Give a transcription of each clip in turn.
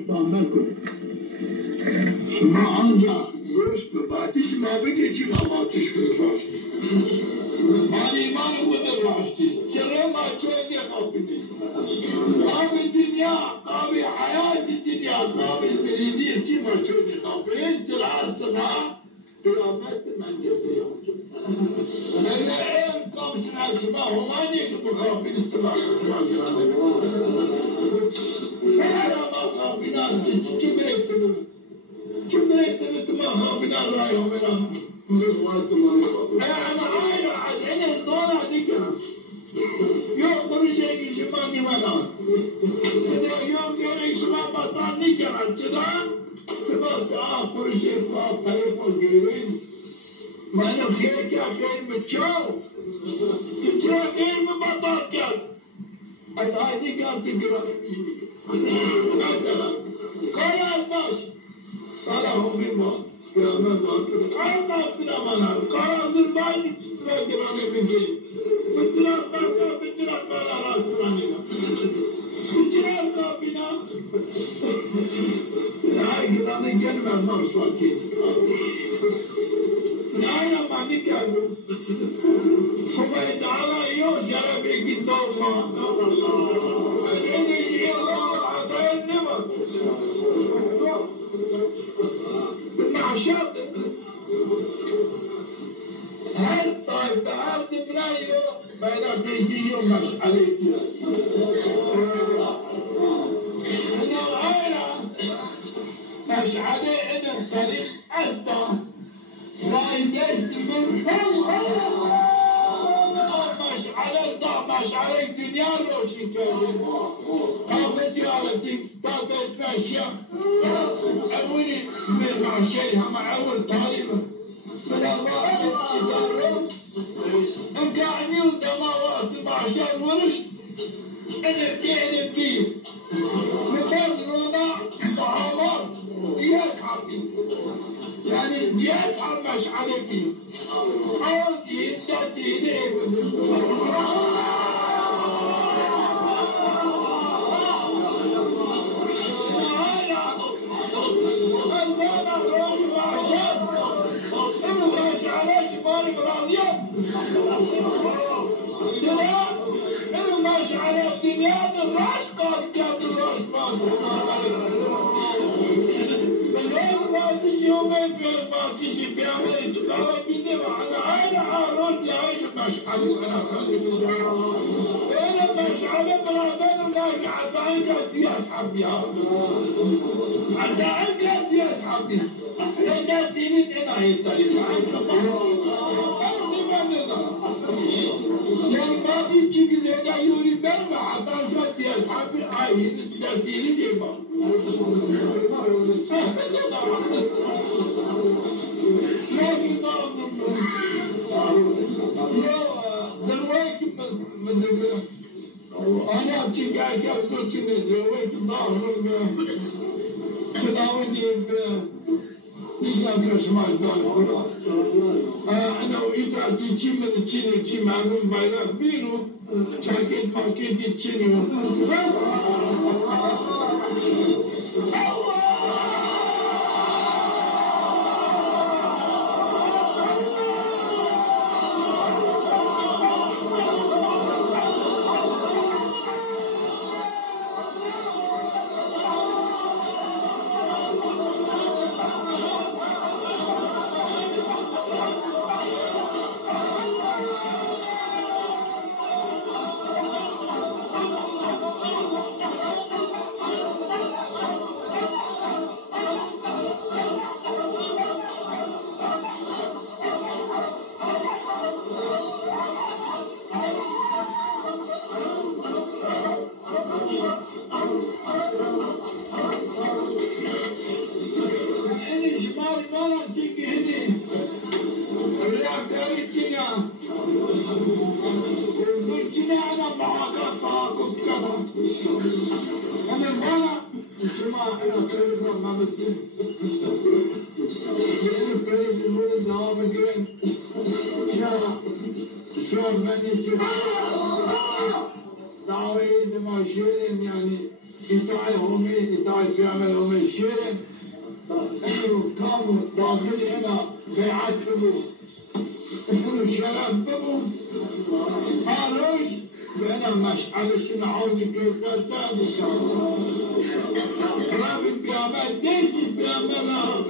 نکن شما آنجا یوش بباتیش ما بگیچی ما باتیش بگاش من ایمان بوده راشتی چرا ما چونگه قابلی قاب دنیا قاب حیات دنیا قاب مریدی چی ما چونگه قابلی تراز سنا قیامت من جزیم اگر ایر قام سنا شما همانی که بخابلی سنا شما گرانه اگر ما قابلان چی بریتنو جملة تمام من الرأي ومن أنا عايز أنا الدورة ذكرى يوم كل شيء يسمعني منا سدا يوم كل يسمع بطل ذكرى سدا سدا كل شيء فاض تلفون جيرين ما أنا خير كا خير متشاو تشاو خير مبطل كات هذه كانت تقرأ قال الماش قال هم بما يا من ما قال ما استلم أنا قال الزربان بتشتري جراني من جي بتشتري بارك بتشتري بالا راستراني بتشتري كابينا لا جراني جن ما مسواكي لا يا ماني كابو سمعت على يو شرابي كتوما إني يلا عداية نما بالمعشر هل طيب هل تمرايو بلا بيجي يوم مش عليك إنه عيلة مش عليه إنه الطريق أسطى راي بيت من مش عليه ضع مش عليك دنيا روشي كامل قابلتي على ديك طابت ماشية أولي من معشرها مع أول طالبة من الله إدارة مقعني ودماوات معشر ورش أنا بيه من فضلنا طعامات يسحبي يعني يسحب مش عليكي عود يدتي ليه إنه ماشي على الدنيا الراس قال جاب الراس ما تجي يومين ما تجي في أمريكا قال بدي أنا عارض لهاي مشعل أنا مشعل برادنا ما قاعد يسحب يا قاعد يسحب لا تريد أنا يتريد يعني ما بيجي كذا يوري برا عطان قد يسحب عايز تسيري جيبه لكن ضرب زرويك من أنا أبتي قاعد أقول كذا زرويك ظاهر سناودي إذا كشمال ظاهر أنا وإذا تيجي من تيجي معلوم بايلا بيرو شاكيت ماركيت تيجي يتعي هم يتعي بيعمل هم الشرك انه كانوا داخل هنا بيعتبوا يقولوا شراب ببو هاروش بأنا مشعل شنعوني كيف ساد الشراب رابي بيعمل ديسي بيعملها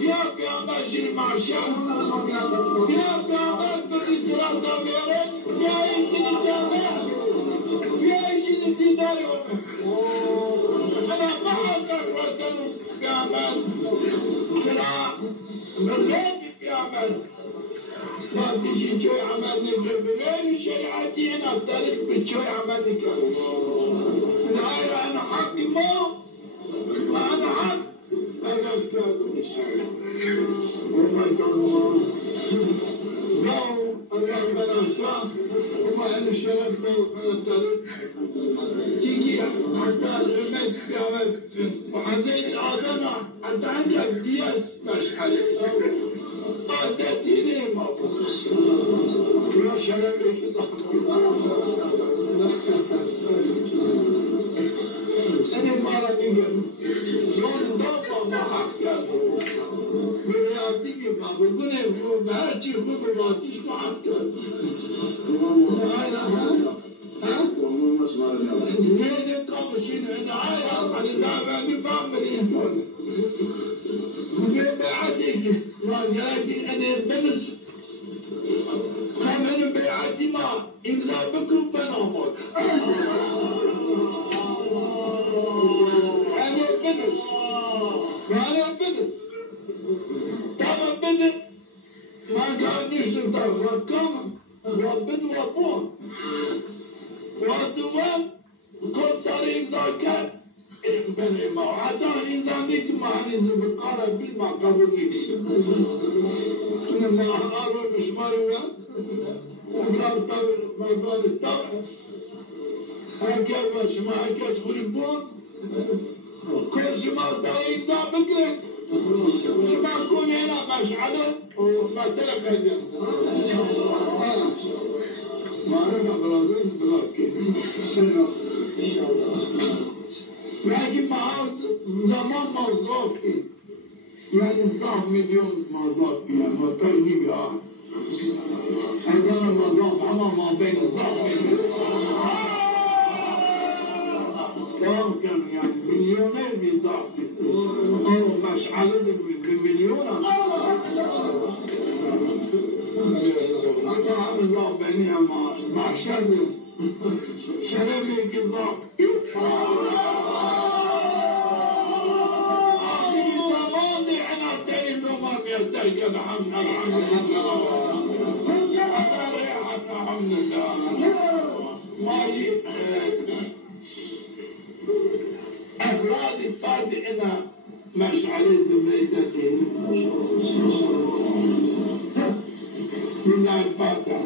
يا بيعمل شنو معشان يا بيعمل بدي سراب دابيرين يا شنو جامع يا شنو تداري أنا ما أقدر وزن بيعمل شراء بالغيب بيعمل ما تجي شوي عملني بالبلاد شريعتي أنا أختلف بشوي عملني كذا الآية أنا حقي ما أنا حق أنا أستاذ الشريعة وما يدعو الله بلا شاء وما أنا شرفنا وأنا أختلف تيجي حتى العماد بيعمل وحتى الآدم حتى عندك دياس مشحل قادتي لي ما بخص يا شرفي كده أنا ما رأيي يوم بابا ما حكى ويعطيني ما بقول ما هاتي خذوا ما تيش ما حكى زين كم شيء أنا عارف عن زمان فامري بعدك ما جاي أنا بس كمان بعدي ما إذا بكم بنامك أنا بنس طبعا بدأ ما كان يشتغل رقم ربط وقوم وأدوان كل صار إنذاكر بني ما حتى إنسانيك ما هنزل بالقارب ما قبل ميكش كنا ما أعرف مش مريوا وقال طبع ما قال الطبع هكذا مش ما هكذا خربون كل شما صار إنسان بكرة شما كون هنا مشعله ومسألة كذا ما أنا برازيل بلاكي إن شاء الله لكن معه زمان موظف يعني 9 مليون موظف يعني وطني بها عندنا موظف ما بين 9 مليون كان يعني مليونين بيضاف أو مشعلة بمليون طبعا الله بينها مع شربي كذا الحمد لله ماشي أفراد الطاقة أنا ماشي عليه زميلتي من الفاتحة